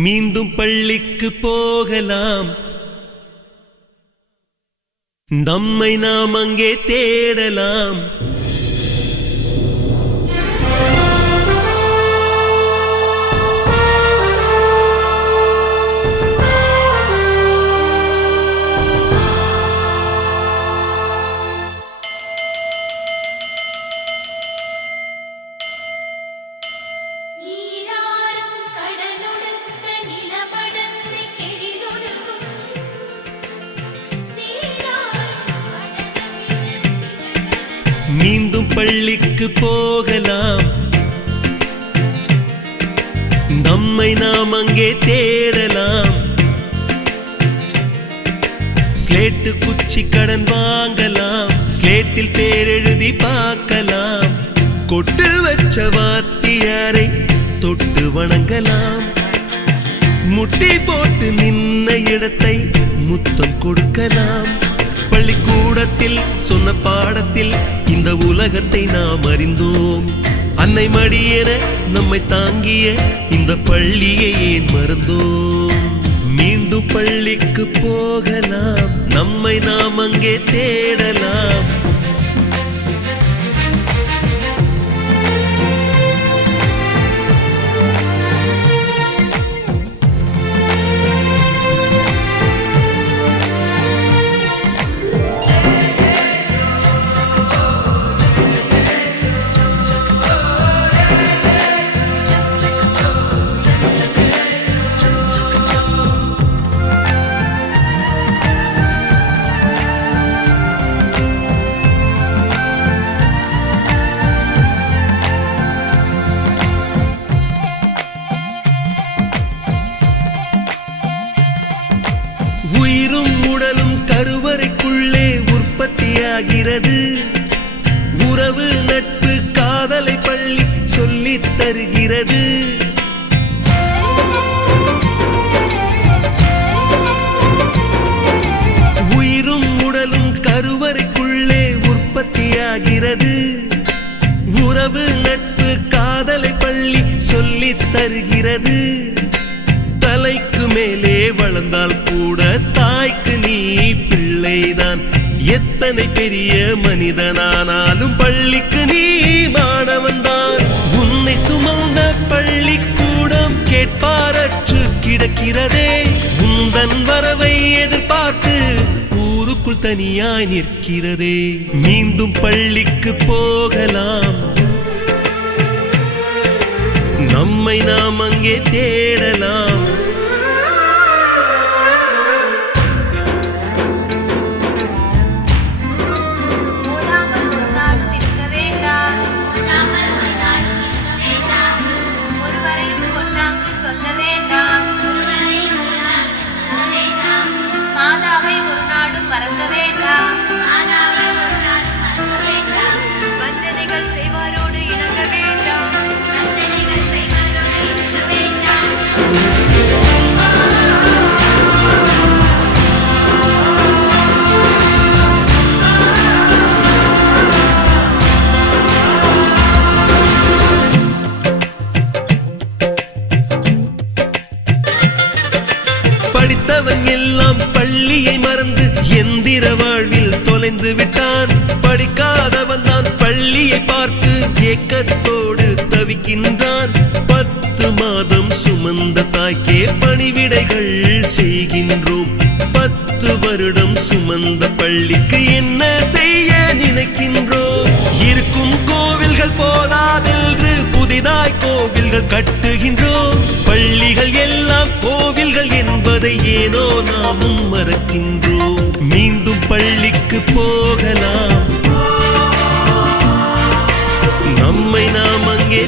மீண்டும் பள்ளிக்கு போகலாம், நம்மை நாம் அங்கே தேடலாம். மீண்டும் பள்ளிக்கு போகலாம், நம்மை நாம் அங்கே தேடலாம். ஸ்லேட்டு குச்சி கடன் வாங்கலாம், ஸ்லேட்டில் பேர் எழுதி பார்க்கலாம். கொட்டு வச்ச வாத்தியாரை தொட்டு வணங்கலாம், முட்டி போட்டு நின்ன இடத்தை முத்தம் கொடுக்கலாம். பள்ளிக்கூடத்தில் சொன்ன பாடத்தில் இந்த உலகத்தை நாம் அறிந்தோம். அன்னை மடியென நம்மை தாங்கிய இந்த பள்ளியை ஏன் மறந்தோம்? மீண்டும் பள்ளிக்கு போகலாம், நம்மை நாம் அங்கே தேடலாம். உயிரும் உடலும் கருவறைக்குள்ளே உற்பத்தியாகிறது. உறவு நட்பு காதலை பள்ளி சொல்லித் தருகிறது. உயிரும் உடலும் கருவறைக்குள்ளே உற்பத்தியாகிறது. உறவு நட்பு காதலை பள்ளி சொல்லித் தருகிறது. தலைக்கு மேலே வளர்ந்தால் கூட தாய்க்கு நீ பிள்ளைதான். எத்தனை பெரிய மனிதனானாலும் பள்ளிக்கு நீ மாணவன்தான். உன்னை சுமந்த பள்ளிக்கூடம் கேட்பாரற்று கிடக்கிறதே. உந்தன் வரவை எதிர்பார்த்து ஊருக்குள் தனியாய் நிற்கிறதே. மீண்டும் பள்ளிக்கு போகலாம், நம்மை நாம் அங்கே தேடலாம். சொல்ல வேண்டாம், மாதாவை ஒரு நாளும் மறக்க வேண்டாம். வஞ்சனைகள் செய்வாரோடு இணங்க வேண்டாம். படித்தவன் எல்லாம் பள்ளியை மறந்து எந்திர வாழ்வில் தொலைந்து விட்டான். படிக்காதவன் தான் பள்ளியை பார்த்து ஏக்கத்தோடு தவிக்கின்றான். 10 மாதம் சுமந்த தாய்க்கே பணிவிடைகள் செய்கின்றோம். 10 வருடம் சுமந்த பள்ளிக்கு என்ன செய்ய நினைக்கின்றோம்? இருக்கும் கோவில்கள் போதாதென்று புதிதாய் கோவில்கள் கட்டுகின்றோம். பள்ளிகள் எல்லாம் கோவில்கள் என்பதை ஏனோ நாமும் மறக்கின்றோம். மீண்டும் பள்ளிக்கு போகலாம், நம்மை நாம் அங்கே